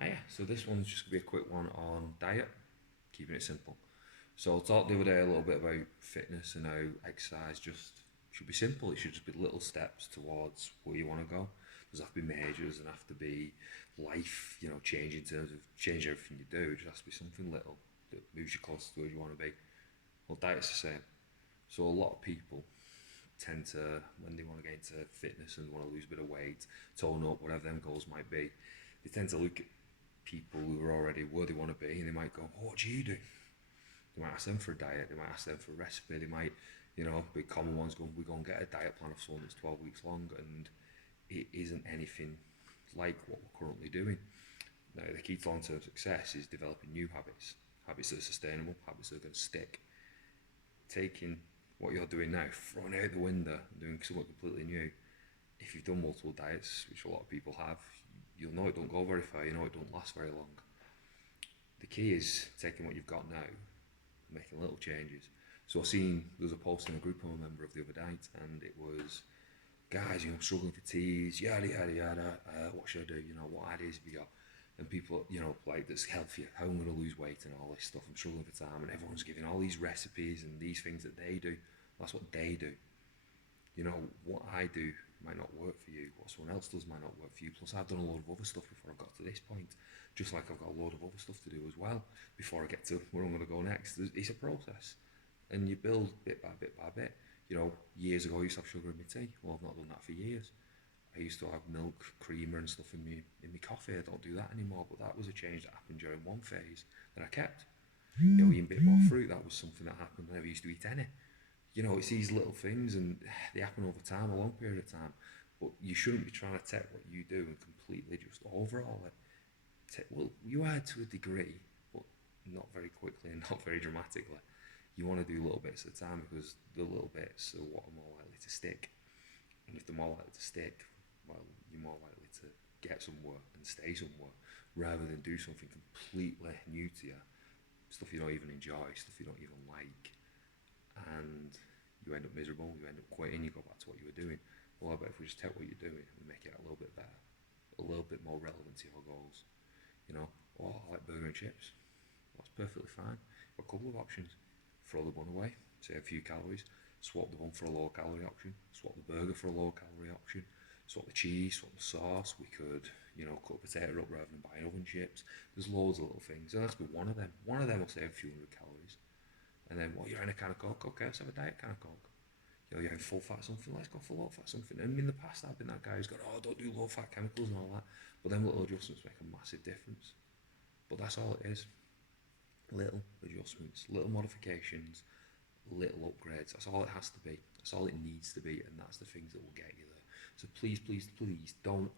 Ah, yeah, so this one's just gonna be a quick one on diet, keeping it simple. So I talked the other day a little bit about fitness and how exercise just should be simple. It should just be little steps towards where you want to go. Doesn't have to be major, doesn't have to be life, change in terms of change everything you do. It just has to be something little that moves you closer to where you want to be. Well, diet's the same. So a lot of people tend to, when they want to get into fitness and want to lose a bit of weight, tone up, whatever them goals might be, they tend to look at people who are already where they want to be and they might go, "Oh, what do you do?" They might ask them for a diet, they might ask them for a recipe, they might, big common ones go, we go and get a diet plan of someone that's 12 weeks long, and it isn't anything like what we're currently doing. Now, the key to long term success is developing new habits, habits that are sustainable, habits that are going to stick. Taking what you're doing now, throwing it out the window, and doing something completely new. If you've done multiple diets, which a lot of people have, you'll know it don't go very far, you know it don't last very long. The key is taking what you've got now, making little changes. So I seen there was a post in a group I'm a member of the other night, and it was, guys, struggling for teas, yada yada yada. What should I do? What ideas have you got? And people, like that's healthier, how I'm going to lose weight and all this stuff. I'm struggling for time, and everyone's giving all these recipes and these things that they do. That's what they do. What I do might not work for you. What someone else does might not work for you. Plus, I've done a load of other stuff before I got to this point. Just like I've got a load of other stuff to do as well before I get to where I'm going to go next. It's a process, and you build bit by bit by bit. Years ago I used to have sugar in my tea. Well, I've not done that for years. I used to have milk, creamer, and stuff in my coffee. I don't do that anymore. But that was a change that happened during one phase that I kept. Eating a bit more fruit. That was something that happened. I never used to eat any. It's these little things, and they happen over time, a long period of time. But you shouldn't be trying to take what you do and completely just overhaul it. Well, you are to a degree, but not very quickly and not very dramatically. You want to do little bits at a time because the little bits are what are more likely to stick. And if they're more likely to stick, well, you're more likely to get somewhere and stay somewhere rather than do something completely new to you, stuff you don't even enjoy, stuff you don't even like, and you end up miserable, you end up quitting, you go back to what you were doing. Well, I bet if we just take what you're doing and make it a little bit better, a little bit more relevant to your goals, oh, I like burger and chips. Well, that's perfectly fine. A couple of options. Throw the bun away, save a few calories, swap the bun for a low calorie option, swap the burger for a low calorie option, swap the cheese, swap the sauce. We could, cut a potato up rather than buying oven chips. There's loads of little things, and that's be one of them. One of them will save a few hundred calories. And then, you're in a can of Coke, okay, let's have a diet can of Coke. You're having full fat something, let's go for low fat something. And in the past, I've been that guy who's gone, oh, don't do low fat chemicals and all that. But them little adjustments make a massive difference. But that's all it is. Little adjustments, little modifications, little upgrades. That's all it has to be. That's all it needs to be, and that's the things that will get you there. So please, please, please don't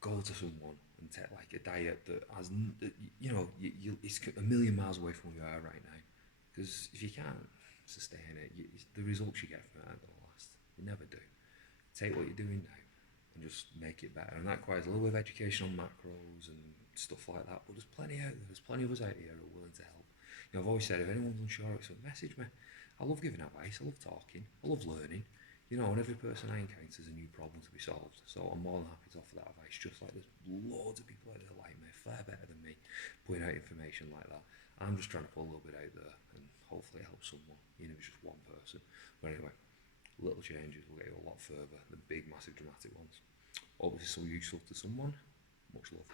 go to someone and take like a diet that has, it's a million miles away from where you are right now. Because if you can't sustain it, the results you get from it aren't going to last. They never do. Take what you're doing now and just make it better. And that requires a little bit of education on macros and stuff like that. But there's plenty out there. There's plenty of us out here who are willing to help. I've always said if anyone's unsure, it's a message me. I love giving advice. I love talking. I love learning. And every person I encounter is a new problem to be solved. So I'm more than happy to offer that advice. Just like there's loads of people out there like me, far better than me, putting out information like that. I'm just trying to pull a little bit out there and hopefully help someone, even if it's just one person. But anyway, little changes will get you a lot further than big, massive, dramatic ones. Hope this is so useful to someone. Much love.